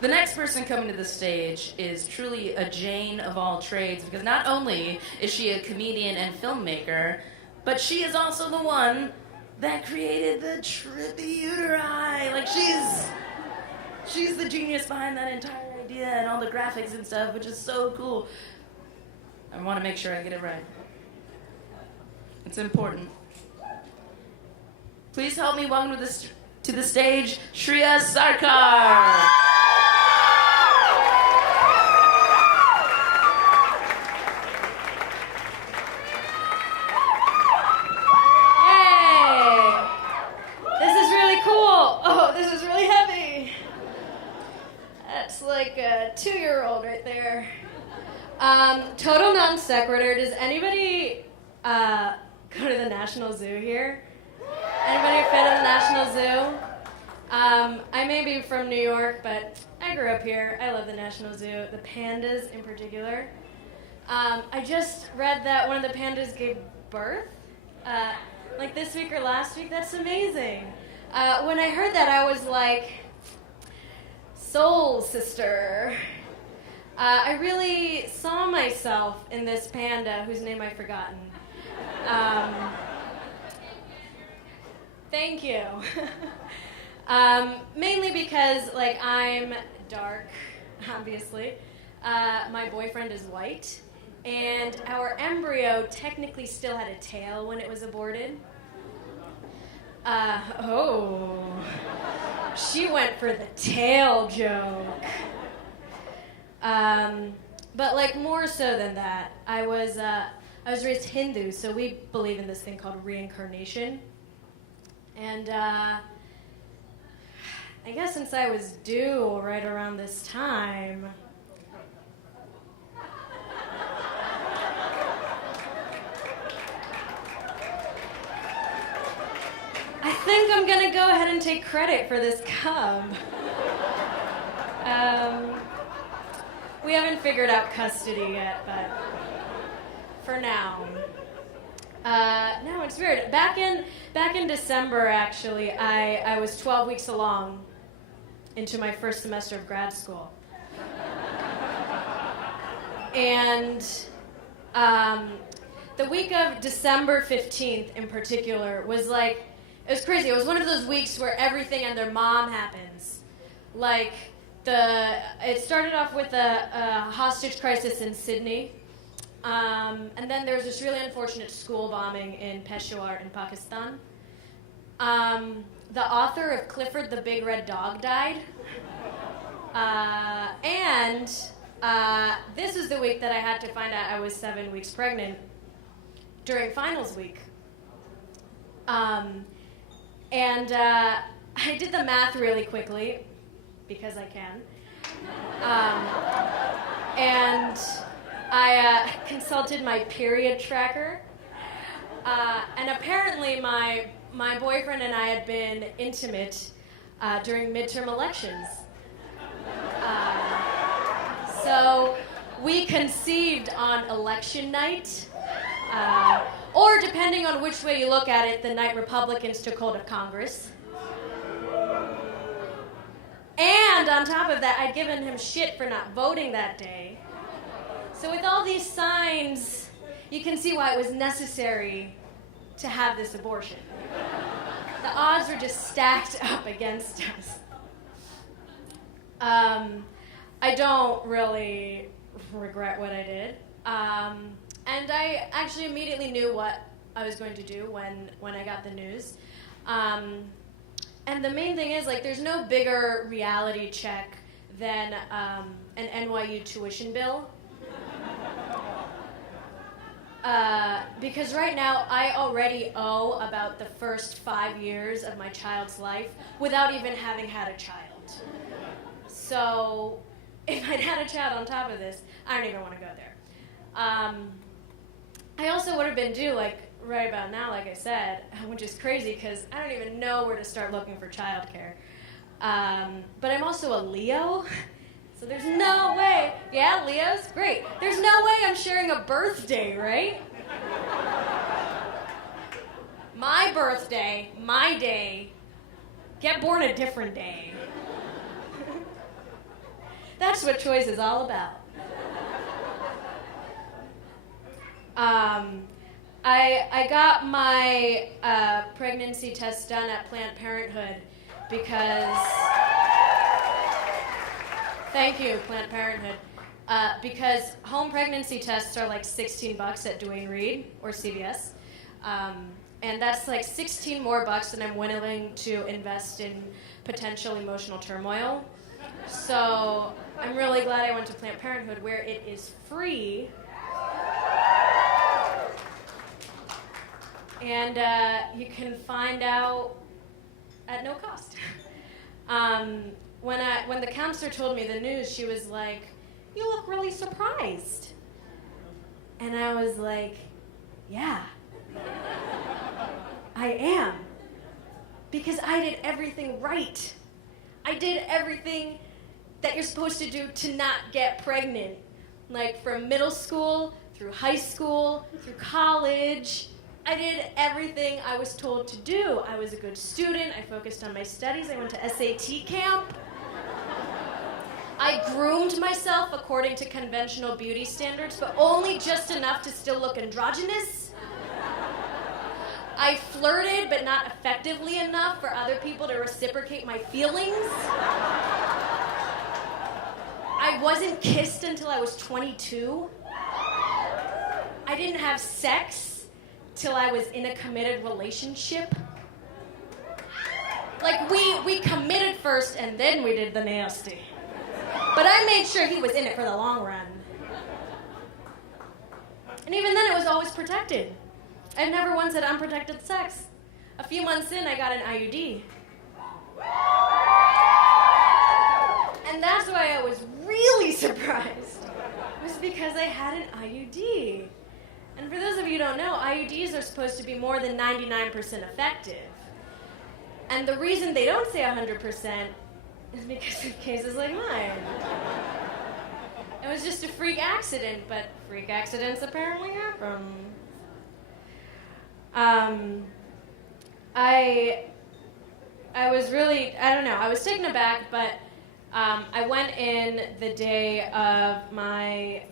The next person coming to the stage is truly a Jane of all trades, because not only is she a comedian and filmmaker, but she is also the one that created the trippy uteri. Like, she's the genius behind that entire idea and all the graphics and stuff, which is so cool. I want to make sure I get it right. It's important. Please help me welcome to the stage, Sriya Sarkar. Like a 2-year-old right there. Total non sequitur. Does anybody go to the National Zoo here? Anybody a fan of the National Zoo? I may be from New York, but I grew up here. I love the National Zoo. The pandas in particular. I just read that one of the pandas gave birth, like this week or last week. That's amazing. When I heard that, I was like, soul sister. I really saw myself in this panda whose name I've forgotten. Thank you. Mainly because, like, I'm dark, obviously. My boyfriend is white, and our embryo technically still had a tail when it was aborted. She went for the tail joke. But like more so than that, I was raised Hindu, so we believe in this thing called reincarnation. And I guess since I was due right around this time, I think I'm gonna go ahead and take credit for this cub. We haven't figured out custody yet, but for now. No, it's weird. Back in December, actually, I was 12 weeks along into my first semester of grad school. And the week of December 15th in particular was like, it was crazy. It was one of those weeks where everything and their mom happens. Like, it started off with a hostage crisis in Sydney. And then there was this really unfortunate school bombing in Peshawar in Pakistan. The author of Clifford the Big Red Dog died. And this was the week that I had to find out I was 7 weeks pregnant during finals week. And I did the math really quickly, because I can. And I consulted my period tracker. And apparently my boyfriend and I had been intimate during midterm elections. So we conceived on election night. Or, depending on which way you look at it, the night Republicans took hold of Congress. And on top of that, I'd given him shit for not voting that day. So with all these signs, you can see why it was necessary to have this abortion. The odds were just stacked up against us. I don't really regret what I did. And I actually immediately knew what I was going to do when I got the news. And the main thing is, like, there's no bigger reality check than an NYU tuition bill. Because right now, I already owe about the first 5 years of my child's life without even having had a child. So, if I'd had a child on top of this, I don't even want to go there. I also would have been due, like, right about now, like I said, which is crazy because I don't even know where to start looking for childcare. But I'm also a Leo, so there's no way. Yeah, Leo's? Great. There's no way I'm sharing a birthday, right? My birthday, my day, get born a different day. That's what choice is all about. I got my pregnancy test done at Planned Parenthood because... Thank you, Planned Parenthood. Because home pregnancy tests are like $16 at Duane Reade or CVS. And that's like 16 more bucks than I'm willing to invest in potential emotional turmoil. So I'm really glad I went to Planned Parenthood where it is free. And you can find out at no cost. When the counselor told me the news, she was like, "You look really surprised." And I was like, "Yeah, I am. Because I did everything right. I did everything that you're supposed to do to not get pregnant. Like from middle school, through high school, through college. I did everything I was told to do. I was a good student. I focused on my studies. I went to SAT camp. I groomed myself according to conventional beauty standards, but only just enough to still look androgynous. I flirted, but not effectively enough for other people to reciprocate my feelings. I wasn't kissed until I was 22. I didn't have sex till I was in a committed relationship. Like, we committed first, and then we did the nasty. But I made sure he was in it for the long run. And even then, it was always protected. I never once had unprotected sex. A few months in, I got an IUD. And that's why I was really surprised. It was because I had an IUD. And for those of you who don't know, IUDs are supposed to be more than 99% effective. And the reason they don't say 100% is because of cases like mine. It was just a freak accident, but freak accidents apparently happen. I was really, I don't know, I was taken aback, but I went in the day of my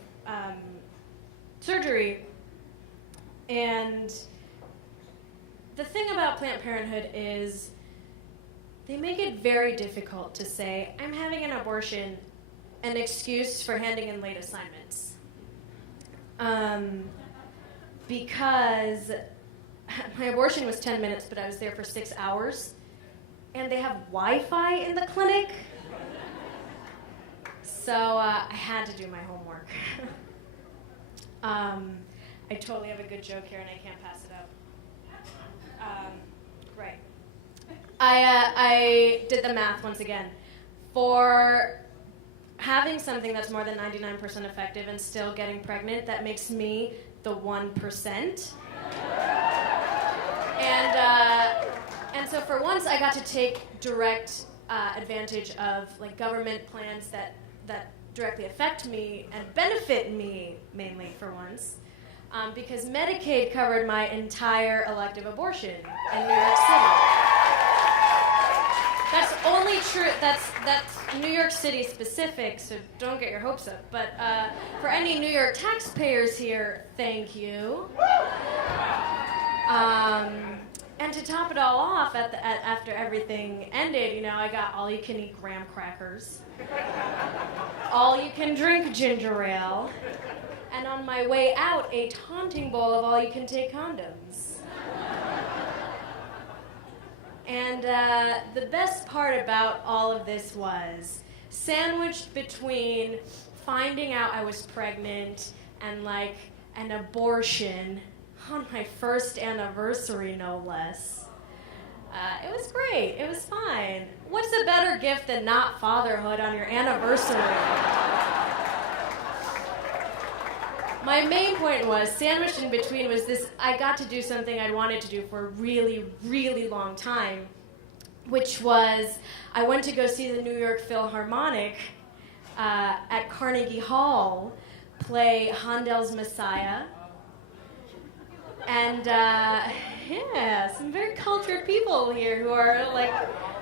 surgery, and the thing about Planned Parenthood is they make it very difficult to say, "I'm having an abortion," an excuse for handing in late assignments. Because my abortion was 10 minutes, but I was there for 6 hours. And they have Wi-Fi in the clinic. So I had to do my homework. I totally have a good joke here and I can't pass it up. Right. I did the math once again. For having something that's more than 99% effective and still getting pregnant, that makes me the 1%. And so for once, I got to take direct advantage of like government plans that directly affect me and benefit me mainly for once, because Medicaid covered my entire elective abortion in New York City. That's only true. That's New York City specific, so don't get your hopes up. But for any New York taxpayers here, thank you. And to top it all off, after everything ended, you know, I got all-you-can-eat graham crackers, all-you-can-drink ginger ale, and on my way out, a taunting bowl of all-you-can-take condoms. And the best part about all of this was, sandwiched between finding out I was pregnant and like an abortion on my first anniversary, no less. It was great. It was fine. What's a better gift than not fatherhood on your anniversary? My main point was, sandwiched in between was this, I got to do something I'd wanted to do for a really, really long time, which was, I went to go see the New York Philharmonic at Carnegie Hall play Handel's Messiah. And yeah, some very cultured people here who are like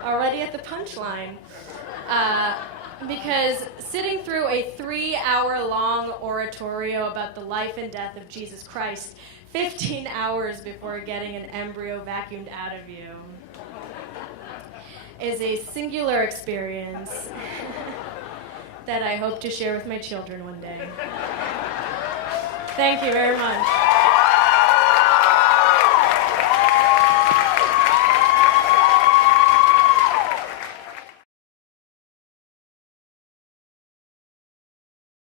already at the punchline. Because sitting through a 3-hour-long oratorio about the life and death of Jesus Christ 15 hours before getting an embryo vacuumed out of you is a singular experience that I hope to share with my children one day. Thank you very much.